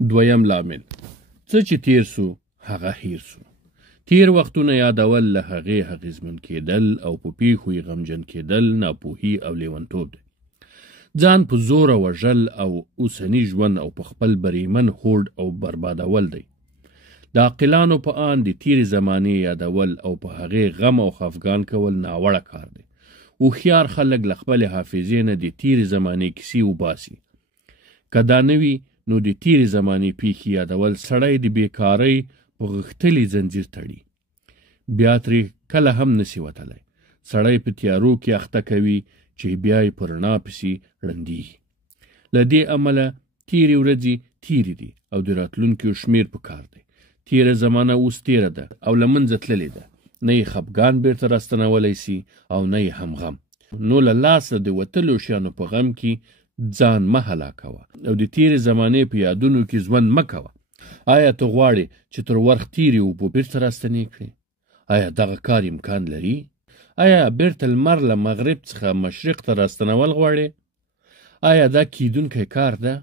دویم لامل: څه چې تیر سو هغه هیر سو. تیر وختونه یادول له هغې اغېزمن کېدل او په پیښو یې غمجن کېدل ناپوهي او لیونتوب دی. ځان په زوره وژل او اوسني ژوند او په خپل بریمن هوډ او بربادول دی. د عاقلانو په آن د تیرې زمانې یادول او په هغې غم او خفګان کول ناوړه کار دی. هوښیار خلک له خپلې حافظې نه د تیرې زمانې کیسې وباسي. که دا نه وي نو د تیرې زمانې پیښې یادول سړی د بیکارۍ په غښتلي زنځیر تړي. بیا ترې کله هم نسي وتلی. سړی په تیارو کې اخته کوي چې بیا یې په رڼا پسې ړندېږي. له دې امله تیرې ورځې تیرې دي او د راتلونکي شمېر په کار دی. تیره زمانه اوس تیره ده او له منځه تللې ده. نه یې خفګان بیرته راستنولی سي او نه یې هم غم. نو له لاسه د وتلو شیانو په غم کې ځان مه هلاکوه او د تیرې زمانې په یادونو کې ژوند مه کوه. آیا ته غواړې چې تر وخت تیرې اوبه بیرته راستنې کړې؟ آیا دغه کار امکان لري؟ آیا بیرته لمر له مغرب څخه مشرق ته راستنول غواړې؟ آیا دا کیدونکی کار ده؟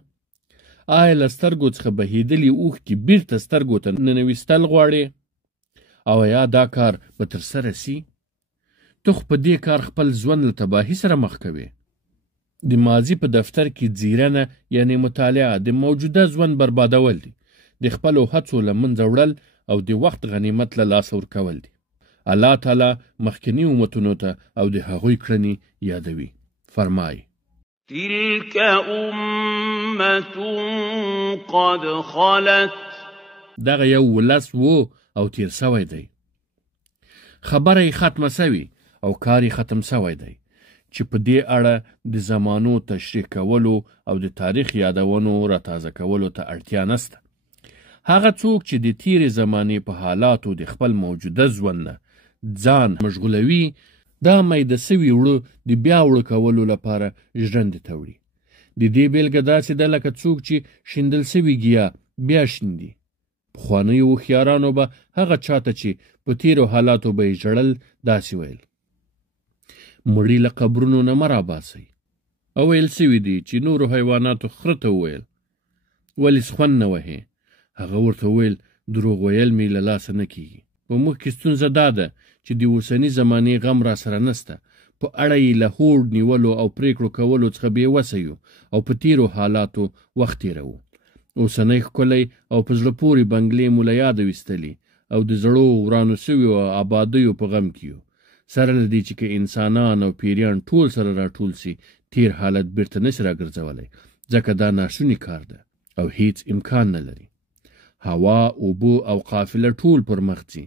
آیا له سترګو څخه بهېدلي اوښکې بیرته سترګو ته ننویستل غواړې؟ او یا دا کار به ترسره سي؟ ته خو په دې کار خپل ژوند له تباهي سره مخ کوې. د ماضي په دفتر کې ځیرنه یعنې مطالعه د موجوده ژوند بربادول دي. د خپلو هڅو له منځه وړل او د وخت غنیمت له لاسه ورکول دي. الله تعالی مخکني امتونو ته او د هغوی کړنې یادوي. فرمایي: تلك أمة قد خلت. دغه یو ولس و او تیر سوی دی. خبره یې ختمه سوي او کار یې ختم سوی دی چې په دې اړه د زمانو تشریح کولو او د تاریخ یادونو را تازه کولو ته اړتیا نسته. هغه څوک چې د تیرې زمانې په حالاتو د خپل موجوده ژوند نه ځان مشغولوي، دا میده سوي وړه د بیا وړه کولو لپاره ژرندې ته وړي. د دې بېلګه داسې ده لکه څوک چې شیندل سوي ګیا بیا شیندي. پخوانیو هوښیارانو به هغه چاته چې په تیرو حالاتو به یې ژړل داسې ویل: مړي له قبرونو نه مه راباسئ. او ویل سوي دي چې نورو حیواناتو خره ته وویل: ولې سخون نه وهې؟ هغه ورته وویل: دروغ ویل مې له لاسه نه کیږي. په موږ کې ستونزه دا ده چې د اوسني زمانې غم را سره نسته. په اړه یې له هوډ نیولو او پریکړو کولو څخه بې وسه یو او په تیرو حالاتو وخت تیروو. اوسنۍ ښکلی او په زړه پورې بنګلې مو له یاده ویستلي او د زړو ورانو سویو آبادیو په غم کې یو. سره له دې چې که انسانان او پیریان ټول سره راټول سي، تیر حالت بیرته نشي راګرځولی، ځکه دا ناشونی کار ده او هیڅ امکان نه لري. هوا، اوبه او قافله ټول پر مخ ځي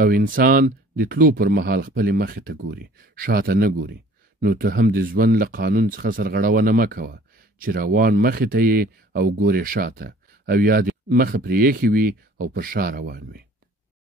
او انسان د تلو پر مهال خپلې مخې ته ګوري، شاته نه ګوري. نو ته هم د ژوند له قانون څخه سرغړونه مه کوه چې روان مخې ته یې او ګورې شاته، او یا د مخه پرې ایښې وي او پر شا روان وي.